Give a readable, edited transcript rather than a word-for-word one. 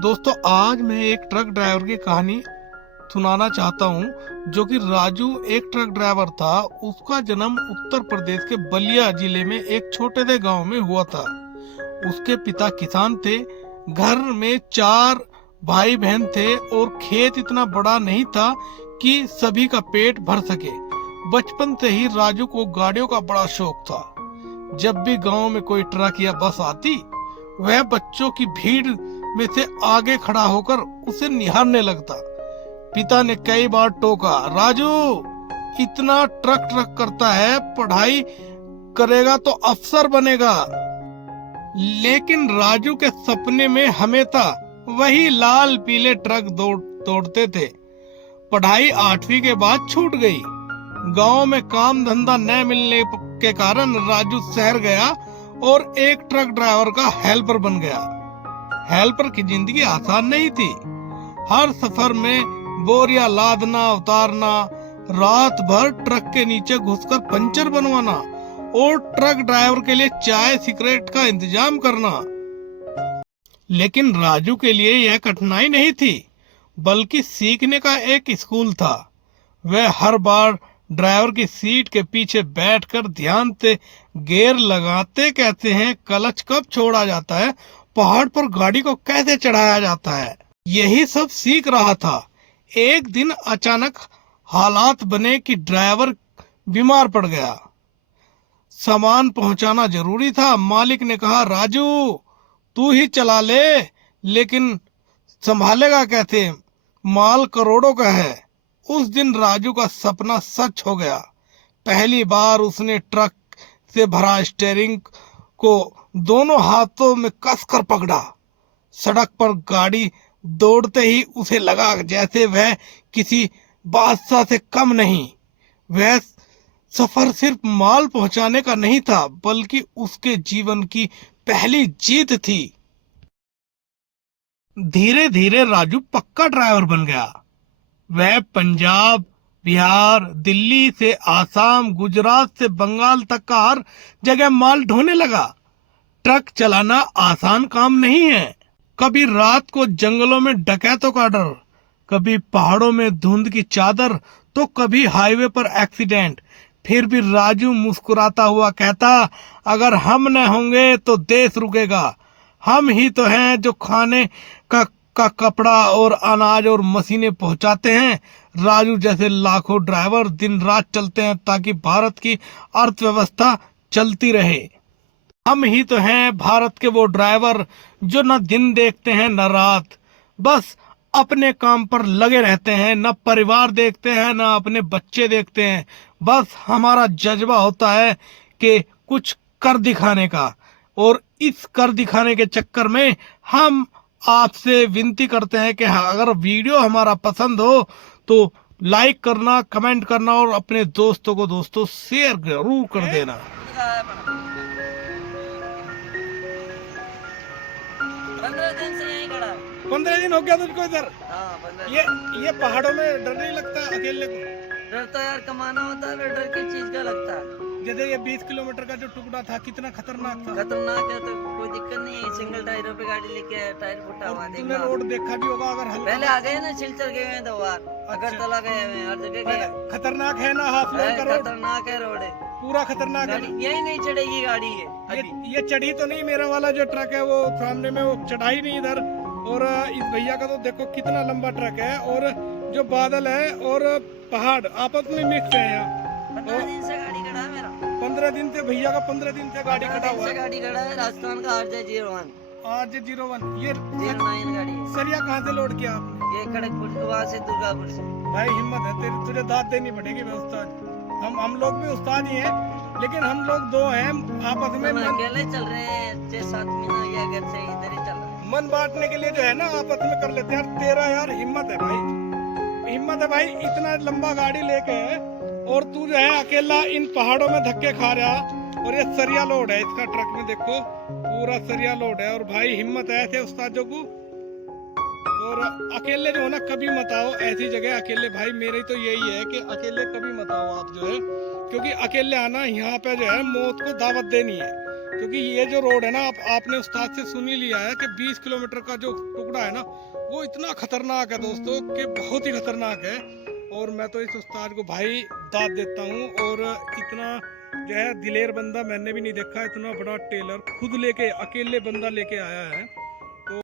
दोस्तों आज मैं एक ट्रक ड्राइवर की कहानी सुनाना चाहता हूँ जो कि राजू एक ट्रक ड्राइवर था। उसका जन्म उत्तर प्रदेश के बलिया जिले में एक छोटे से गांव में हुआ था। उसके पिता किसान थे। घर में 4 भाई बहन थे और खेत इतना बड़ा नहीं था कि सभी का पेट भर सके। बचपन से ही राजू को गाड़ियों का बड़ा शौक था। जब भी गांव में कोई ट्रक या बस आती, वह बच्चों की भीड़ में से आगे खड़ा होकर उसे निहारने लगता। पिता ने कई बार टोका, राजू इतना ट्रक ट्रक करता है, पढ़ाई करेगा तो अफसर बनेगा। लेकिन राजू के सपने में हमेशा वही लाल पीले ट्रक दौड़ते थे। पढ़ाई 8वीं के बाद छूट गई। गांव में काम धंधा न मिलने के कारण राजू शहर गया और एक ट्रक ड्राइवर का हेल्पर बन गया। हेल्पर की जिंदगी आसान नहीं थी। हर सफर में बोरिया लादना उतारना, रात भर ट्रक के नीचे घुसकर पंचर बनवाना और ट्रक ड्राइवर के लिए चाय सिगरेट का इंतजाम करना। लेकिन राजू के लिए यह कठिनाई नहीं थी, बल्कि सीखने का एक स्कूल था। वह हर बार ड्राइवर की सीट के पीछे बैठकर ध्यान से गियर लगाते कहते हैं, क्लच कब छोड़ा जाता है, पहाड़ पर गाड़ी को कैसे चढ़ाया जाता है, यही सब सीख रहा था। एक दिन अचानक हालात बने कि ड्राइवर बीमार पड़ गया। सामान पहुंचाना जरूरी था। मालिक ने कहा, राजू तू ही चला ले, लेकिन संभालेगा कैसे, माल करोड़ों का है। उस दिन राजू का सपना सच हो गया। पहली बार उसने ट्रक से भरा स्टीयरिंग को दोनों हाथों में कसकर पकड़ा। सड़क पर गाड़ी दौड़ते ही उसे लगा जैसे वह किसी बादशाह से कम नहीं। वह सफर सिर्फ माल पहुंचाने का नहीं था, बल्कि उसके जीवन की पहली जीत थी। धीरे धीरे राजू पक्का ड्राइवर बन गया। वह पंजाब, बिहार, दिल्ली से आसाम, गुजरात से बंगाल तक का हर जगह माल ढोने लगा। ट्रक चलाना आसान काम नहीं है। कभी रात को जंगलों में डकैतों का डर, कभी पहाड़ों में धुंध की चादर, तो कभी हाईवे पर एक्सीडेंट। फिर भी राजू मुस्कुराता हुआ कहता, अगर हम न होंगे तो देश रुकेगा। हम ही तो हैं जो खाने का कपड़ा और अनाज और मशीनें पहुंचाते हैं। राजू जैसे लाखों ड्राइवर दिन रात चलते हैं ताकि भारत की अर्थव्यवस्था चलती रहे। हम ही तो हैं भारत के वो ड्राइवर जो न दिन देखते हैं न रात, बस अपने काम पर लगे रहते हैं। न परिवार देखते हैं न अपने बच्चे देखते हैं। बस हमारा जज्बा होता है कि कुछ कर दिखाने का, और इस कर दिखाने के चक्कर में हम आपसे विनती करते हैं कि अगर वीडियो हमारा पसंद हो तो लाइक करना, कमेंट करना और अपने दोस्तों को शेयर जरूर कर देना। 15 दिन से यहीं खड़ा है। 15 दिन हो गया तुझको इधर? हाँ, 15 ये पहाड़ों में डर नहीं लगता अकेले को? डर तो यार कमाना होता है, डर किस चीज का लगता है। जैसे ये 20 किलोमीटर का जो टुकड़ा था, कितना खतरनाक था। खतरनाक है तो कोई दिक्कत नहीं है। सिंगल टायरों पे गाड़ी लेके आया, टायर फुटा हुआ तूने रोड देखा भी होगा अगर हल्का। पहले आ गए ना, सिलचर गए हैं 2 बार। अगरतला गए हैं, हर जगह गए। खतरनाक है ना हाफ लोड का रोड? खतरनाक है रोड है, पूरा खतरनाक है। यही नहीं चढ़ेगी गाड़ी है। ये चढ़ी तो नहीं, मेरा वाला जो ट्रक है वो सामने में वो चढ़ाई नहीं इधर। और इस भैया का तो देखो कितना लंबा ट्रक है, और जो बादल है और पहाड़ आपस में मिक्स है यहाँ। 15 दिन से गाड़ी खड़ा है मेरा। 15 दिन से भैया का 15 दिन से गाड़ी खड़ा हुआ है। गाड़ी खड़ा है, राजस्थान का RJ01। RJ01 ये 09 गाड़ी है। सरिया कहाँ से लोड किया आपने? ये खड़गपुर, वहाँ से दुर्गापुर से। भाई हिम्मत है तेरी, तुझे दाद देनी पड़ेगी। मैं उस्ताद, हम लोग भी उस्ताद ही हैं, लेकिन हम लोग 2 हैं आपस में। अकेले चल रहे हैं, 6-7 महीना या घर से इधर ही चल रहे हैं। मन बांटने के लिए जो है ना आपस में कर लेते हैं। यार तेरा यार हिम्मत है भाई, हिम्मत है भाई। इतना लंबा गाड़ी लेके और तू जो है अकेला इन पहाड़ों में धक्के खा रहा। और ये सरिया लोड है इसका ट्रक में, देखो पूरा सरिया लोड है। और भाई हिम्मत है ऐसे उस्तादों को। और अकेले जो है ना कभी मत आओ ऐसी जगह अकेले। भाई मेरी तो यही है कि अकेले कभी मत आओ आप जो है, क्योंकि अकेले आना यहाँ पे जो है मौत को दावत देनी है। क्योंकि ये जो रोड है ना, आपने उस्ताद से सुन ही लिया है कि 20 किलोमीटर का जो टुकड़ा है ना, वो इतना खतरनाक है दोस्तों कि बहुत ही खतरनाक है। और मैं तो इस उस्ताद को भाई दाद देता हूँ। और इतना जो है दिलेर बंदा मैंने भी नहीं देखा, इतना बड़ा टेलर खुद लेके अकेले बंदा लेके आया है।